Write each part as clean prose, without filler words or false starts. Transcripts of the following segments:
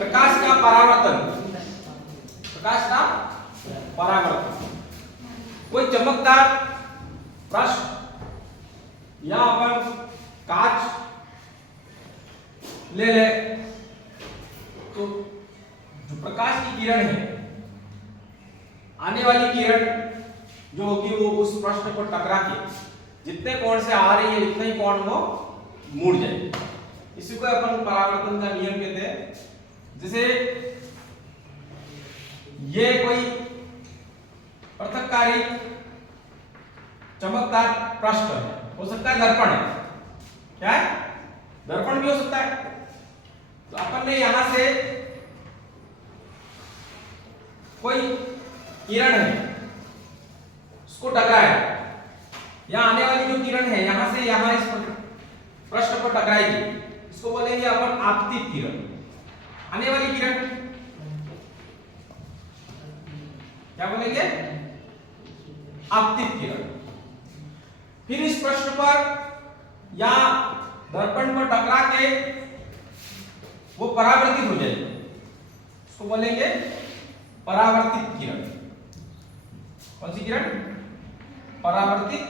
प्रकाश का परावर्तन, प्रकाश का परावर्तन। कोई चमकदार पृष्ठ या अपन कांच ले ले तो जो प्रकाश की किरण है, आने वाली किरण जो होगी वो उस पृष्ठ को टकरा के जितने कोण से आ रही है उतने ही कोण वो मुड़ जाएगी। इसी को अपन परावर्तन का नियम कहते हैं। जैसे ये कोई पृथक्कारी चमकदार पृष्ठ है, हो सकता है दर्पण है, क्या है दर्पण भी हो सकता है। तो अपन ने यहां से कोई किरण है उसको टकराया, यहां आने वाली जो किरण है यहां से यहां इस पृष्ठ पर टकराएगी, इसको बोलेंगे अपन आपतित किरण। आने वाली किरण क्या बोलेंगे, आपतित किरण। फिर इस पृष्ठ पर या दर्पण पर टकरा के वो परावर्तित हो जाएगी, इसको बोलेंगे परावर्तित किरण। कौन सी किरण, परावर्तित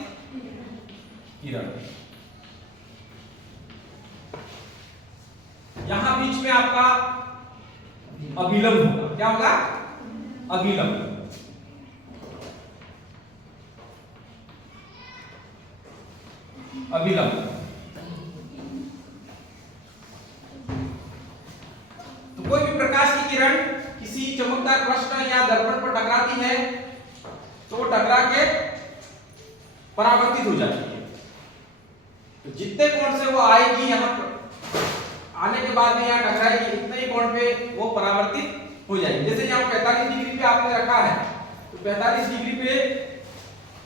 किरण। यहां बीच में आपका अभिलंब होगा, क्या होगा, अभिलंब। अभिलंब तो कोई भी प्रकाश की किरण किसी चमकदार पृष्ठ या दर्पण पर टकराती है तो वो टकरा के परावर्तित हो जाती है। तो जितने कोण से वो आएगी यहां आने के बाद में यहाँ टकराएगी, इतने ही कोण पे वो परावर्तित हो जाएगी। जैसे यहाँ 45 डिग्री पे आपने रखा है तो 45 डिग्री पे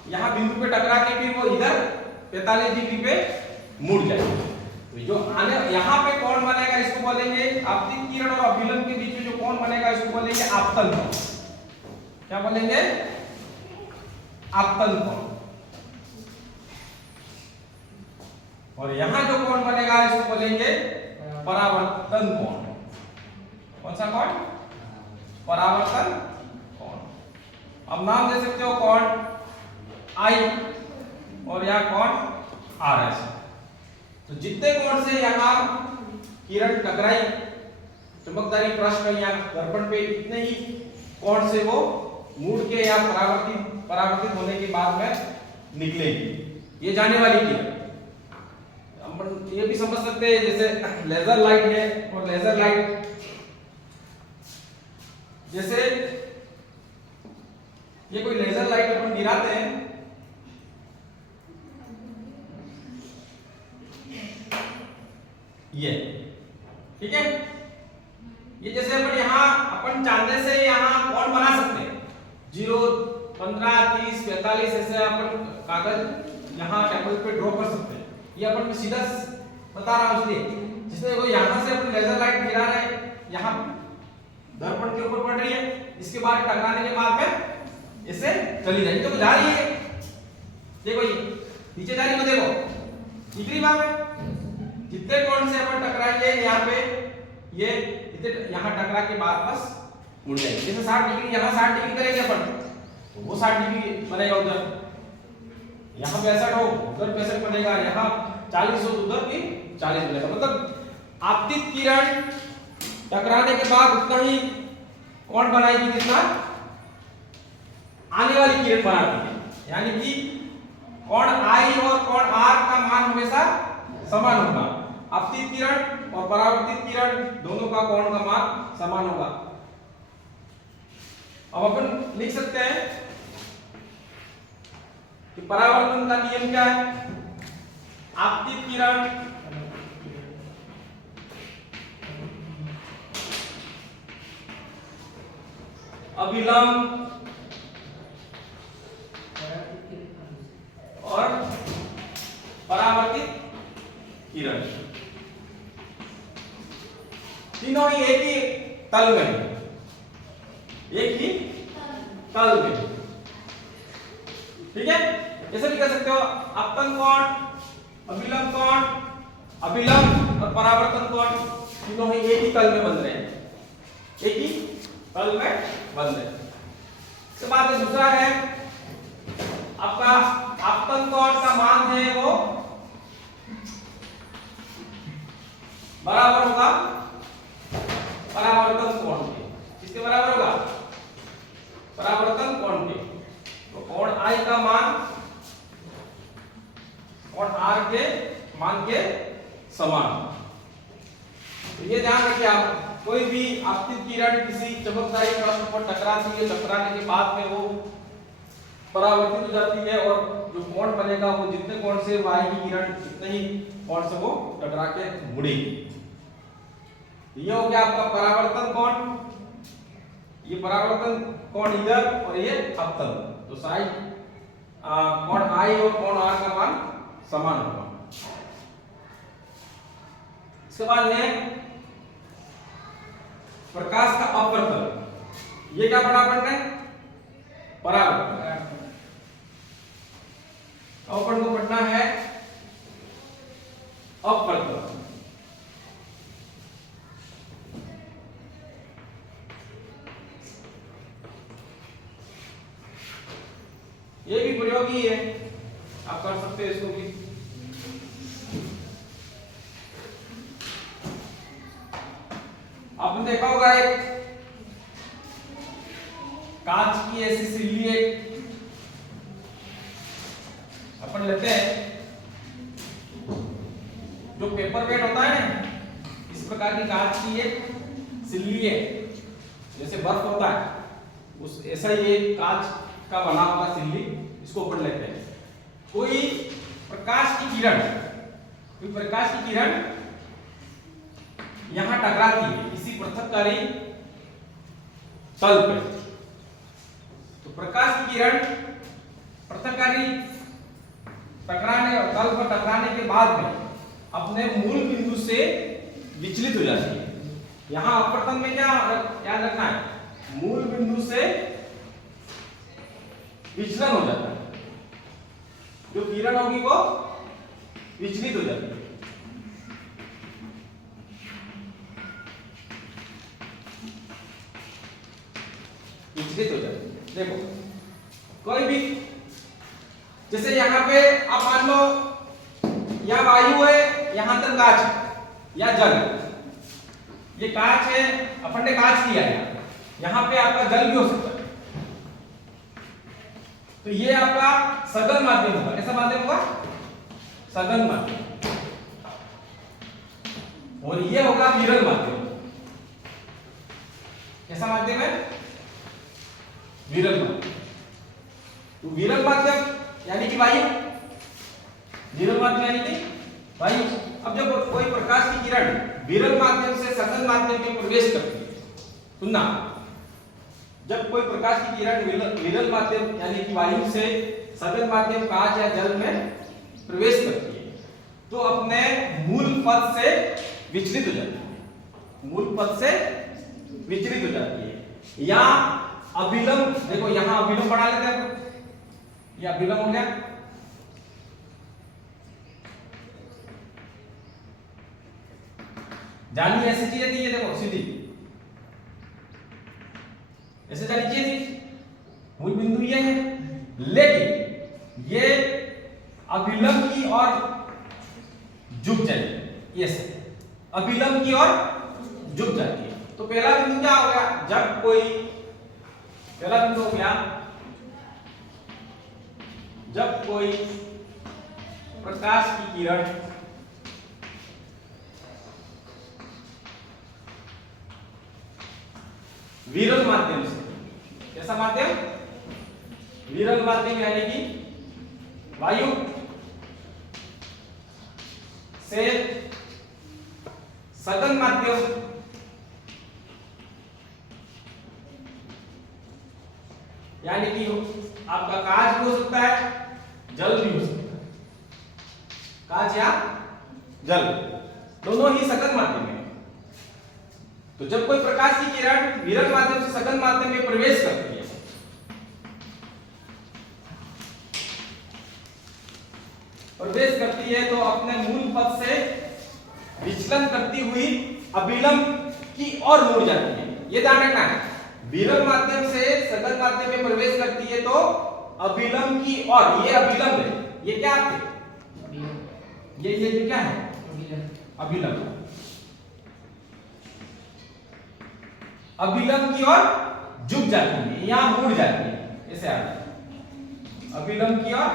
यहाँ बिंदु पे टकरा के फिर वो इधर 45 डिग्री पे मुड़ जाएगी। तो जो आने यहाँ पे कोण बनेगा इसको बोलेंगे आपतित किरण, और अभिलंब के बीच में जो कोण बनेगा इसको बोलेंगे आपतन कोण। क्या बोलेंगे, आपतन कोण। और यहाँ जो कोण बनेगा इसको बोलेंगे परावर्तन कोण। कौन सा कोण, परावर्तन कोण। अब नाम दे सकते हो कोण आई और या कोण आर एस। तो जितने कोण से यहाँ किरण टकराई चमकदारी पृष्ठ या दर्पण पे, इतने ही कोण से वो मुड़ के या परावर्तित होने के बाद में निकलेगी। ये जाने वाली किरण। ये भी समझ सकते हैं जैसे लेजर लाइट है, और लेजर लाइट जैसे ये कोई लेजर लाइट अपन गिराते हैं, ये ठीक है। ये जैसे अपन यहाँ अपन चांदे से यहाँ कोण बना सकते हैं, 0, 15, 30, 45 ऐसे अपन कागज यहाँ टेबल पे ड्रॉ कर सकते हैं। ये अपन सीधा बता रहा हूं इसलिए, जिसमें वो यहां से अपन लेजर लाइट गिरा रहे हैं, यहां दर्पण के ऊपर पड़ रही है, इसके बाद टकराने के बाद में इसे चली जाएगी। तो जा रही है, देखो ये नीचे जा रही है, देखो इतनी बार में जितने कोण से अपन टकराएंगे यहाँ पे ये इतने यहाँ टकरा के बाद बस मुड़ जाएगी। जैसे 60 डिग्री यहाँ 60 डिग्री करेंगे अपन तो वो 60 डिग्री बनेगा उधर, यहाँ 65 हो उधर 65 बनेगा, यहाँ 40 हो उधर भी 40 बनेगा। मतलब आपतित किरण टकराने के बाद उतना ही कोण बनाएगी जितना आने वाली किरण बनाती है। यानी कि कोण आई और कोण आर का मान हमेशा समान होगा। आपतित किरण और परावर्तित किरण दोनों का कोण का मान समान होगा। अब अपन लिख सकते हैं कि परावर्तन का नियम क्या है। आपतित किरण अभिलंब और परावर्तित किरण तीनों ही एक ही तल में है, एक ही तल में। ठीक है, ऐसे भी कर सकते हो आपतन कोण, अभिलंब कोण, अभिलंब और परावर्तन कोण तीनों ही एक ही तल में बन रहे हैं। तल में बंद है। इसके बाद दूसरा है आपका आपतन कोण का मान है वो बराबर होगा परावर्तन कोण के। किसके बराबर होगा? परावर्तन कोण के। तो कोण I का मान कोण R के मान के समान। तो ये ध्यान रखिए, आप कोई भी आपतित किरण किसी चमकदायी प्रकाश पर टकराती है, टकराने के बाद में वो परावर्तित हो जाती है और जो कोण बनेगा वो जितने कोण से वाय की किरण जितने ही कोण से वो टकरा के मुड़ेगी। ये हो गया आपका परावर्तन कोण, ये परावर्तन कोण इधर और ये अपतन। तो साइड कोण I और कोण R का मान समान होगा। इसके बाद है प्रकाश का अपवर्तन। ये क्या पढ़ा आपने? परावर्तन। अपन को पढ़ना है अपवर्तन। ये भी प्रयोग ही है, आप कर सकते हैं इसको भी। आपने देखा होगा एक कांच की ऐसी सिल्ली एक अपन लेते हैं, जो पेपर वेट होता है ना, इस प्रकार की कांच की एक सिल्ली है, जैसे बर्फ होता है उस ऐसा ही एक कांच का बना हुआ सिल्ली, इसको ऊपर लेते हैं। कोई प्रकाश की किरण यहां टकराती है किसी पृथककारी तल पे। तो प्रकाश की किरण पृथककारी टकराने और तल पर टकराने के बाद में अपने मूल बिंदु से विचलित हो जाती है। यहां अपवर्तन में क्या याद रखना है? मूल बिंदु से विचलन हो जाता है, जो किरण होगी वो विचलित हो जाती है। विचलित हो जाती है। देखो कोई भी, जैसे यहाँ पे आप मान लो या वायु है, यहां तक कांच है या जल। ये कांच है, अपन ने कांच लिया है, यहां पे आपका जल भी हो सकता है। तो ये आपका सघन माध्यम होगा। कैसा माध्यम होगा? सघन माध्यम। और ये होगा विरल माध्यम। कैसा माध्यम है? विरल माध्यम। तो विरल माध्यम यानी कि वायु, विरल माध्यम यानी कि वायु। अब जब कोई प्रकाश की किरण विरल माध्यम से सघन माध्यम में प्रवेश करती है, सुनना, जब कोई प्रकाश की किरण विरल माध्यम यानी कि वायु से सघन माध्यम कांच या जल में प्रवेश करती है, तो अपने मूल पथ से विचलित हो जाती है। मूल पथ से विचलित हो जाती है। या अभिलंब, देखो यहां अभिलंब बढ़ा लेते हैं, ये अभिलंब हो गया। जानी ऐसी चीजें थी, ये देखो सीधी ऐसे जानी चाहिए थी, मूल बिंदु ये है, लेकिन ये अभिलंब की ओर झुक जाएगी। यस, अभिलंब की ओर झुक जाती है। तो पहला बिंदु क्या हो गया? जब कोई पहला बिंदु हो गया जब कोई प्रकाश की किरण विरल माध्यम से, कैसा माध्यम? विरल माध्यम यानी कि वायु से सघन माध्यम यानी कि आपका कांच भी हो सकता है, जल भी हो सकता है। कांच या जल दोनों ही सघन माध्यम है। तो जब कोई प्रकाश की किरण विरल माध्यम से सघन माध्यम में प्रवेश करती है, तो अपने मूल पथ से विचलन करती हुई अभिलंब की ओर मुड़ जाती है। ये ध्यान रखना है, विरल माध्यम से सघन माध्यम में प्रवेश करती है तो अभिलंब की ओर, ये अभिलंब है, ये क्या है, ये क्या है, अभिलंब, अभिलंब की ओर झुक जाती है, यहां मुड़ जाती है, ऐसे आ जाए, अभिलंब की ओर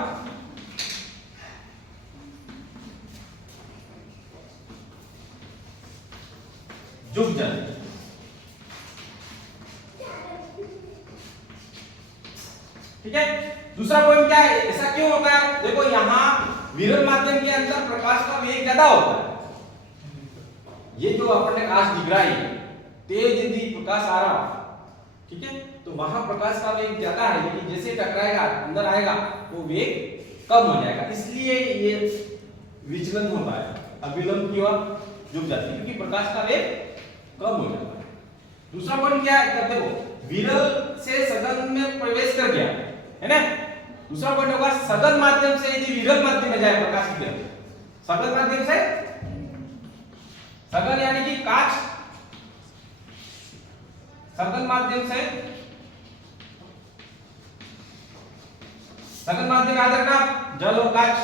झुक जाती है। ठीक है, दूसरा पॉइंट क्या है, ऐसा क्यों होता है, देखो यहां विरल माध्यम के अंदर प्रकाश का वेग ज्यादा होता है, ये जो अपने कांच दिख रहा है तेज यदि प्रकाश आ रहा, ठीक है, तो वहां प्रकाश का वेग ज्यादा है, लेकिन जैसे टकराएगा अंदर आएगा तो वेग कम हो जाएगा, इसलिए ये विचलन होता है, अभिलंब की ओर झुक जाती है क्योंकि प्रकाश का वेग कम हो जाता है। दूसरा पॉइंट क्या है, देखो विरल से सघन में प्रवेश कर गया है ना, दूसरा पॉइंट होगा सघन माध्यम से यदि विरल माध्यम में जाए प्रकाश की किरण, सघन माध्यम से, सघन यानी कि कांच, सघन माध्यम से, सघन माध्यम याद रखना जल और कांच,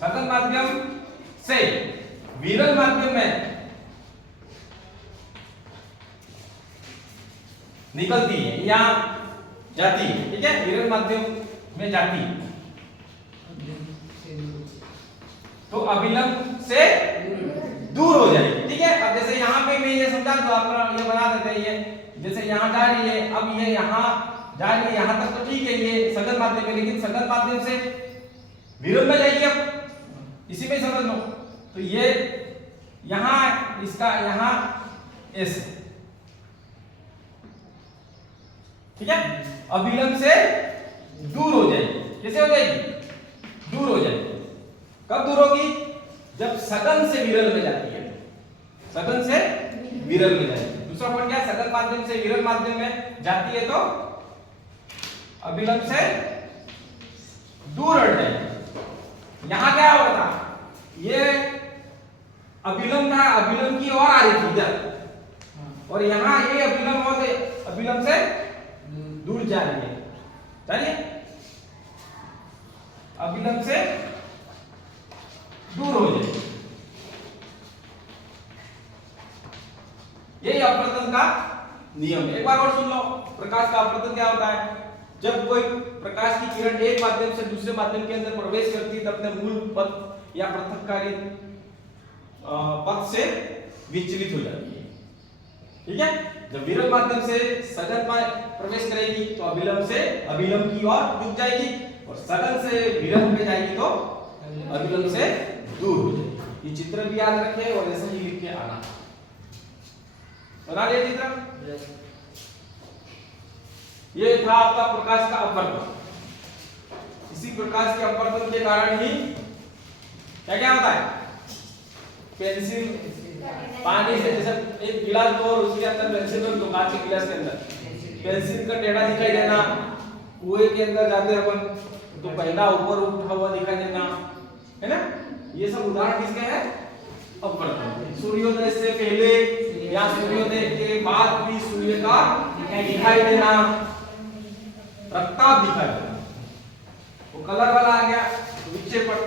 सघन माध्यम से विरल माध्यम में निकलती है या जाती है, ठीक है, विरल माध्यम में जाती है तो अभिलंब से दूर हो जाएगी, ठीक है। अब जैसे यहाँ पे मैं ये समझा दो, आप ये बना देते हैं, ये जैसे यहाँ जा रही है, अब ये यहाँ जा रही है, यहाँ तक तो ठीक है, ये सघन माध्यम है, लेकिन सघन माध्यम से विरल में जाएगी, अब इसी में समझ लो, तो ये यहाँ इसका यहाँ ऐसे, ठीक है, अभिलंब से दूर हो जाएगी, कैसे हो जाएगी, दूर हो जाएगी, कब दूर होगी, जब सघन से विरल में जाती है, सघन से विरल में जाएगी। दूसरा पॉइंट क्या है, सघन माध्यम से विरल माध्यम में जाती है तो अभिलंब से दूर हट जाएगी। यहां क्या हो रहा था, ये अभिलंब था, अभिलंब की ओर आ रही थी इधर, और यहां ये अभिलंब और अभिलंब से दूर जा रही है, चलिए अभिलंब से दूर हो जाए, यही अपवर्तन का नियम है। एक बार और सुन लो, प्रकाश का अपवर्तन क्या होता है, जब कोई प्रकाश की किरण एक माध्यम से दूसरे माध्यम के अंदर प्रवेश करती है तब अपने मूल पथ या पृथक्कारी पथ से विचलित हो जाती है, ठीक है। जब विरल माध्यम से सघन में प्रवेश करेगी तो अभिलंब की ओर झुक जाएगी, और सघन से विरल में जाएगी तो अभिलंब से दूर हो जाएगी। ये चित्र भी याद रखें और ऐसे ही लिख के आना, बना लिया चित्र। ये था आपका प्रकाश का अपवर्तन। इसी प्रकाश के अपवर्तन के कारण ही क्या क्या होता है, पेंसिल पानी से, जैसे एक गिलास दो और उसके अंदर पेंसिल रख दो, कांच के गिलास के अंदर पेंसिल का टेढ़ा दिखाई देना, कुएं के अंदर जाते अपन तो पहला ऊपर उठा हुआ दिखाई देना, है ना, ये सब उदाहरण किसके हैं, अपवर्तन। सूर्योदय से पहले या सूर्योदय के बाद भी सूर्य का दिखाई देना, प्रताप दिखाई देना, वो कलर वाला आ गया तो विक्षेपण,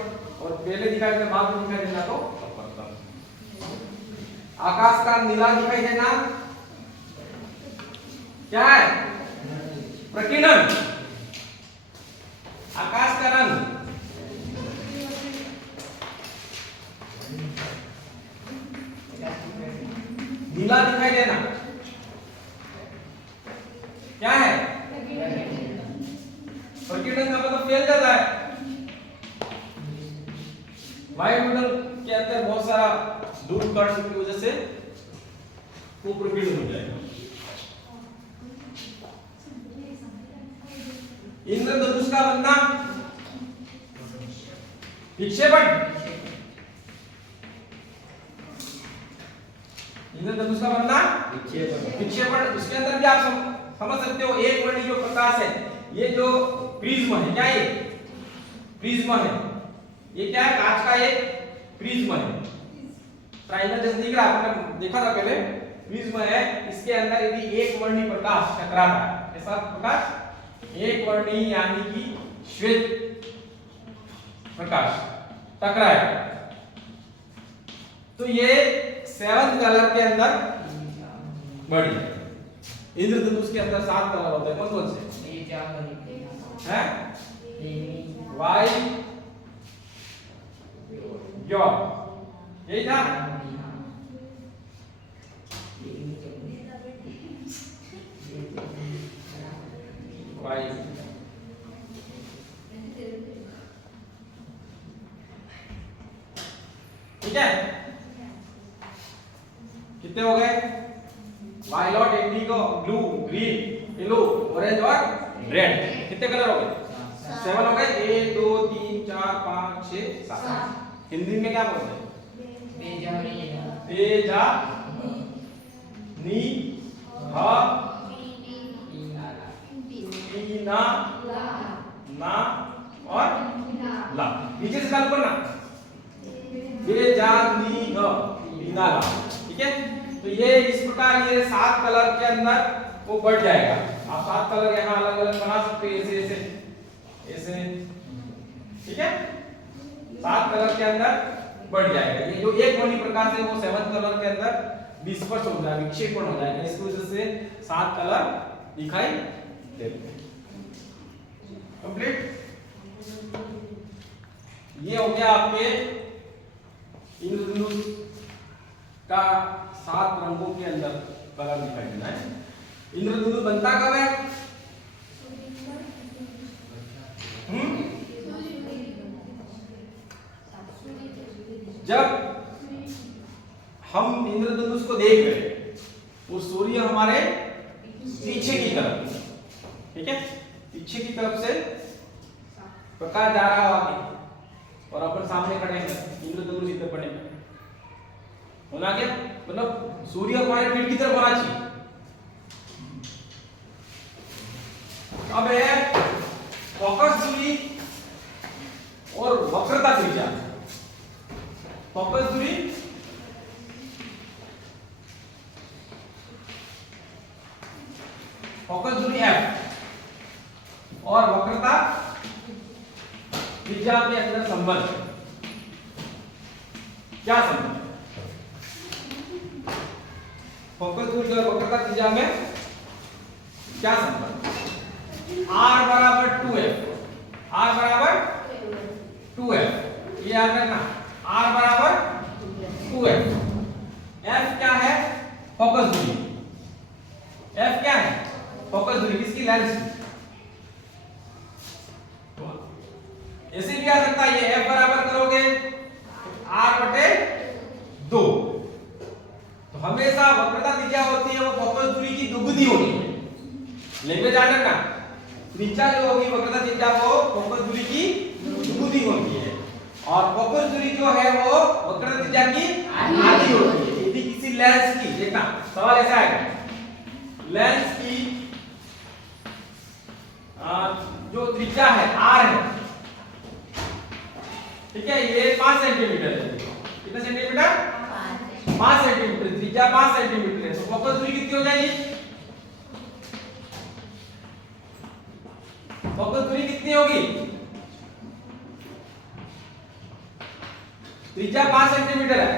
और पहले दिखाई देना बाद में दिखाई देना तो अपवर्तन। आकाश का नीला दिखाई देना क्या है, प्रकीर्णन। आकाश का रंग नीला दिखाई देना क्या है, प्रकीर्णन का मतलब फैल जाता है, वायुमंडल के अंदर बहुत सारा धूल कण की वजह से वो प्रकीर्णन हो जाएगा। इंद्रधनुष का बनना विक्षेपण, इंद्रधनुष का बनना विक्षेपण। उसके अंदर भी आप समझ सकते हो, एक वर्णी जो प्रकाश है, ये जो प्रिज्म है, क्या ये प्रिज्म है, ये क्या है, कांच का एक प्रिज्म है, ट्रायंगल जैसे दिख रहा है, आपने देखा था पहले प्रिज्म है, इसके अंदर यदि एक वर्णी प्रकाश टकराता है, ऐसा प्रकाश एक वर्णी यानी कि श्वेत प्रकाश टकराएगा, तो ये 7th कलर के अंदर बढ़ जाएगा। इंद्रधनुष के अंदर 7 कलर होते हैं, कौन कौन से हैं? वाइट, योर, यही था। वाइट, ठीक है, कितने हो गए? Violet, indigo, blue, green, yellow, orange और रेड, कितने कलर हो गए? 7 हो गए। 1 2 3 4 5 6 7। हिंदी में क्या बोलते हैं? तेजा नी ह ईना ना और ला। नीचे से चालू करना, तेजा नी ह ईना ला, ठीक है। तो ये इस प्रकार ये 7 कलर के अंदर वो बढ़ जाएगा। आप 7 कलर यहाँ अलग अलग बना सकते हैं, ऐसे ऐसे ऐसे, ठीक है। 7 कलर के अंदर बढ़ जाएगा। ये जो एक वर्णी प्रकाश है वो 7 कलर के अंदर विस्पर्श हो जाएगा, विक्षेपण हो जाएगा, इसकी वजह से 7 कलर दिखाई देते हैं। कंप्लीट। ये हो गया आपके इंद्रधनुष का 7 रंगों के अंदर कलर दिखाई देना है। इंद्रधनुष बनता कब है? जब हम इंद्रधनुष को देख रहे हैं, वो सूर्य हमारे पीछे की तरफ, ठीक है, पीछे की तरफ से प्रकाश जा रहा है और अपन सामने खड़े हैं, इंद्रधनुष इधर बने होना क्या, मतलब सूर्य हमारे पीठ की तरफ होना चाहिए। अब है फोकस दूरी और वक्रता त्रिज्या। फोकस दूरी f और वक्रता त्रिज्या के अंदर संबंध, क्या संबंध? फोकस दूरी और वक्रता त्रिज्या में क्या संबंध? r बराबर 2f, r बराबर 2f, ये याद रखना, r बराबर 2f। f क्या है? फोकस दूरी। f क्या है? फोकस दूरी, किसकी? लेंस की। ऐसे भी आ सकता है, ये f बराबर करोगे r बटे 2, तो हमेशा वक्रता त्रिज्या होती है वो फोकस दूरी की दुगुनी होगी। लैंग्वेज याद रखना, त्रिज्या जो होगी वक्रता त्रिज्या वो फोकस दूरी की दुगुनी होती है, और फोकस दूरी जो है वो वक्रता त्रिज्या की आधी होती है। यदि किसी लेंस की, देखना सवाल ऐसा है, लेंस की जो त्रिज्या है r है, ठीक है, ये 5 सेंटीमीटर है। कितना सेंटीमीटर? 5 सेंटीमीटर। त्रिज्या 5 सेंटीमीटर है, तो फोकस दूरी कितनी हो जाएगी? फोकस दूरी कितनी होगी? त्रिज्या 5 सेंटीमीटर है,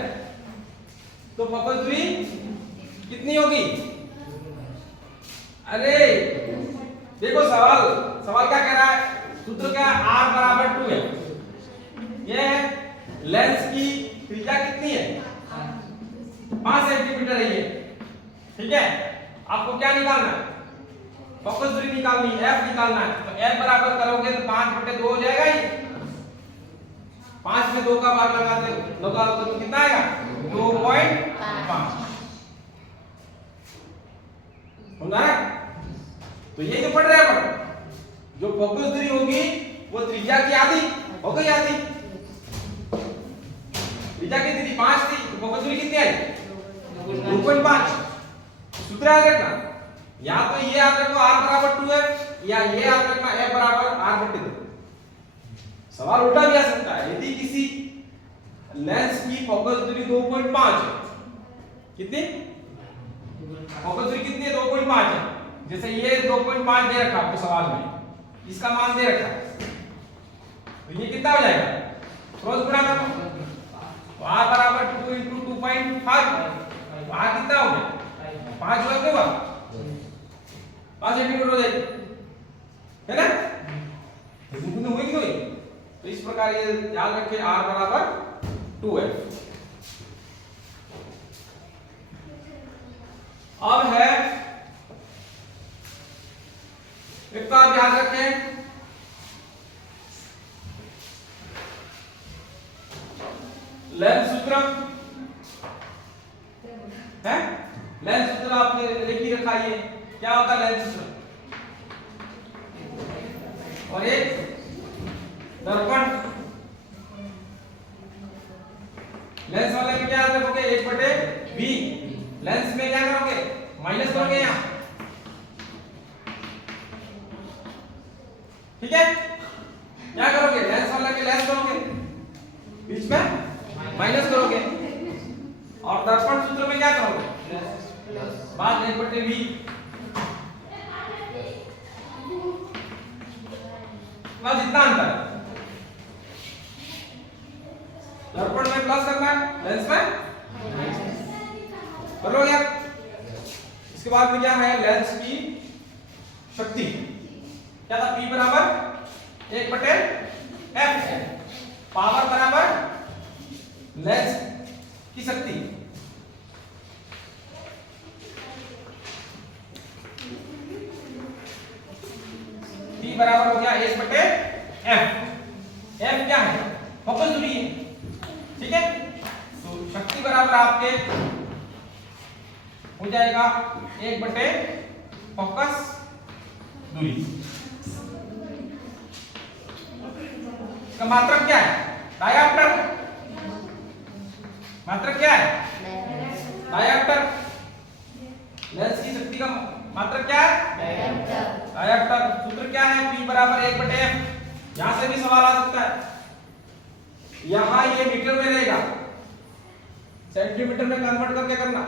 तो फोकस दूरी कितनी होगी? अरे देखो सवाल क्या कह रहा है? सूत्र क्या है? r बराबर 2 है। ये लेंस की त्रिज्या कितनी है? 5 सेंटीमीटर है ये, ठीक है। आपको क्या निकालना है? फोकस दूरी निकालनी है, f निकालना है। तो f बराबर करोगे तो 5 बटे 2 हो जाएगा ये। 5 में 2 का भाग लगाते तो कितना आएगा? 2.5 समझा? तो ये जो पढ़ रहे हैं अपन, जो फोकस दूरी होगी वो त्रिज्या की आधी हो गई। आधी त्रिज्या कितनी थी? 5 थी, तो फोकस दूरी कितनी आई? 2.5। सूत्र याद रखना, या तो ये याद रखो r बराबर 2 है, या ये याद रखना f बराबर r बटे 2। सवाल उल्टा भी आ सकता है, यदि किसी लेंस की फोकस दूरी 2.5 है। कितनी फोकस दूरी कितनी है? 2.5 है। जैसे ये 2.5 दे रखा आपको सवाल में, इसका मान दे रखा है, तो ये कितना हो जाएगा? क्रॉस गुणा करो, तो r बराबर 2 × 2.5, r कितना हो गया? 5 हुआ कि 5 सेंटीमीटर हो जाएगी, है ना? दुगुनी हुई कि नहीं? तो इस प्रकार ये याद रखिए, r बराबर 2 है। अब है एक तो आप याद रखें, लेंस सूत्र है। लेंस सूत्र आपने लिख ही रखा है, क्या होता है लेंस सूत्र? और एक दर्पण, लेंस वाले में क्या याद रखोगे? 1/v। लेंस में क्या करोगे? माइनस करोगे यहाँ, ठीक है? क्या करोगे? लेंस वाला के लेस करोगे, बीच में माइनस करोगे, और दर्पण सूत्र में क्या करोगे? बाद 1/v। बस इतना अंतर है। दर्पण में प्लस करना है, लेंस में बोलो यार। इसके बाद में क्या है? लेंस की शक्ति क्या था? P बराबर 1/f, पावर बराबर लेंस की शक्ति। P बराबर हो गया 1/f। f क्या है? फोकस दूरी है, ठीक है? तो शक्ति बराबर आपके हो जाएगा 1/फोकस दूरी। इसका मात्रक क्या है? डायऑप्टर। मात्रक क्या है? डायऑप्टर। लेंस की शक्ति का मात्रक क्या है? डायऑप्टर। सूत्र क्या है? P बराबर 1/f। यहां से भी सवाल आ सकता है, यहां ये मीटर में रहेगा, सेंटीमीटर में कन्वर्ट करके करना,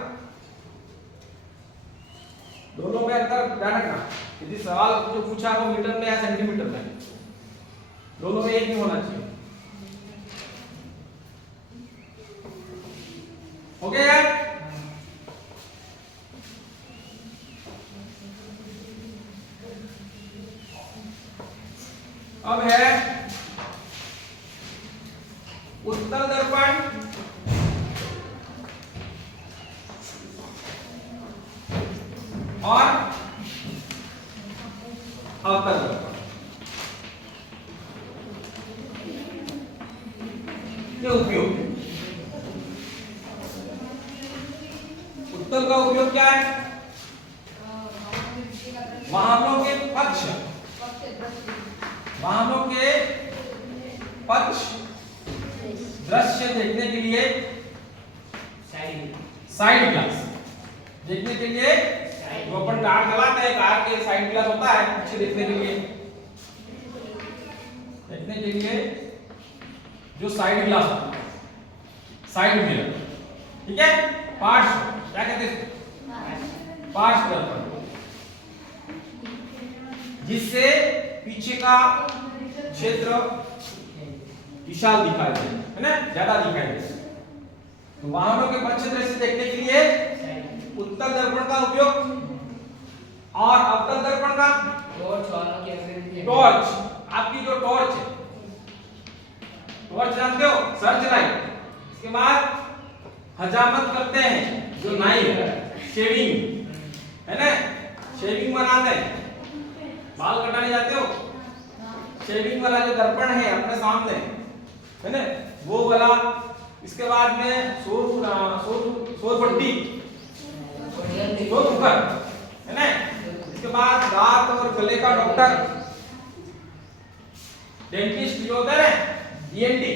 दोनों में अंतर ध्यान रखना। यदि सवाल जो पूछा वो मीटर में या सेंटीमीटर में, दोनों में एक ही होना चाहिए। हो गया यार? अब है उत्तल दर्पण और अवतल दर्पण के उपयोग। उत्तल का उपयोग क्या है? वाहनों के पक्ष, वाहनों के पक्ष दृश्य देखने के लिए, साइड ग्लास देखने के लिए, जो अपन कार चलाते हैं, कार के साइड ग्लास होता है पीछे देखने के लिए, देखने के लिए जो साइड ग्लास होता है, साइड मिरर, ठीक है? पार्श्व, क्या कहते हैं? पार्श्व दर्पण, जिससे पीछे का क्षेत्र विशाल दिखाई दे, है ना, ज्यादा दिखाई दे। तो वाहनों के पक्ष दृश्य देखने के लिए उत्तल दर्पण का उपयोग, और अवतल दर्पण का टॉर्च। आपकी जो टॉर्च है, टॉर्च जानते हो, सर्च लाइट। इसके बाद हजामत करते हैं, जो नाई है, शेविंग, है ना, शेविंग बनाते हैं, बाल कटाने जाते हो, शेविंग वाला जो दर्पण है अपने सामने, है ना, वो वाला। इसके बाद में सौर पट्टी, सौर कुकर, है ना। इसके बाद दांत और गले का डॉक्टर, डेंटिस्ट जो होता है, ईएनटी,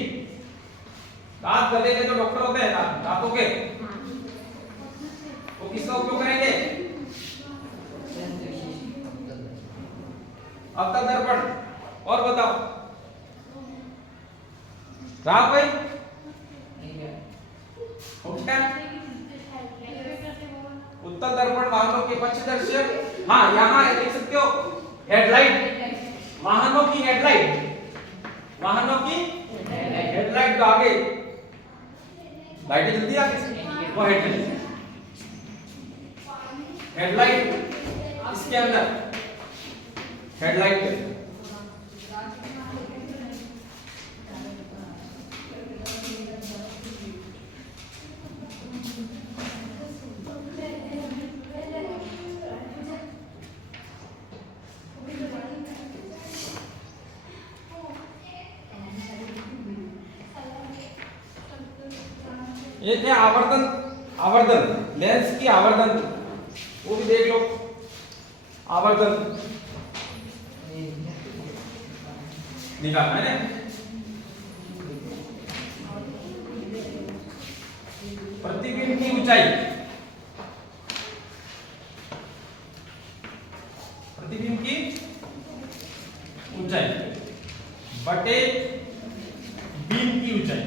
दांत गले के जो डॉक्टर होते हैं दांतों के, वो किसका उपयोग करेंगे? अवतल दर्पण। और बताओ राम भाई, हो गया? उत्तल दर्पण वाहनों के पक्ष दर्शक, हाँ यहाँ देख सकते हो हेडलाइट, वाहनों की हेडलाइट, वाहनों की हेडलाइट जो आगे लाइटें जल्दी आगे वो हेडलाइट, हेडलाइट इसके अंदर हेडलाइट ये थे आवर्धन, आवर्धन लेंस की आवर्धन, वो भी देख लो आवर्धन निकालना है ना। प्रतिबिंब की ऊंचाई, प्रतिबिंब की ऊंचाई बटे बीम की ऊंचाई,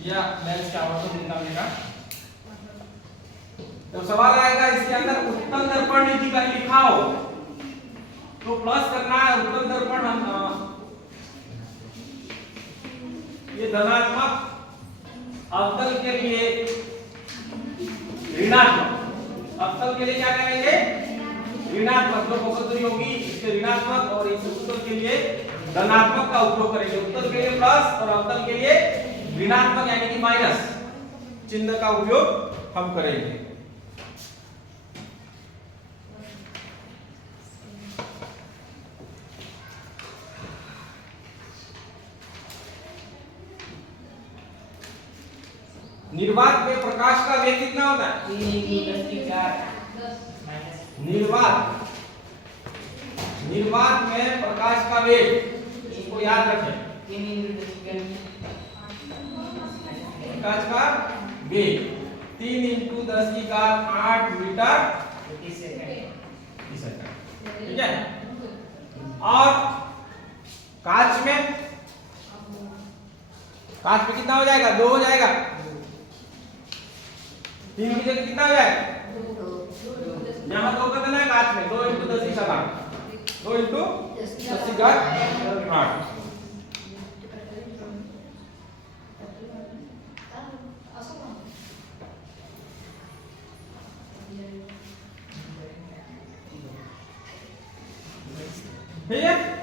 या लेंस का आवर्धन निकालने का। तो सवाल आएगा इसके अंदर उत्तल दर्पण यदि कहीं लिखा हो तो प्लस करना है। उत्तल दर्पण ये धनात्मक, अवतल के लिए ऋणात्मक, अवतल के लिए क्या करेंगे ऋणात्मक, जो बहुपदी होगी इसके ऋणात्मक और इस उत्तल के लिए धनात्मक का उपयोग करेंगे। उत्तल के लिए प्लस और अवतल के लिए ऋणात्मक यानी कि माइनस चिन्ह का उपयोग हम करेंगे। निर्वात में प्रकाश का वेग कितना होता है? निर्वात, निर्वात में प्रकाश का वेग इसको याद रखें, प्रकाश का वेग 3 × 10⁸ मीटर प्रति सेकंड, ठीक है। और कांच में, कांच में कितना हो जाएगा 2 हो जाएगा, 3 की जगह कितना हो जाएगा, यहाँ 2 कर देना है कांच में, 2 × 10⁸, 2 × 10⁸। ठीक है।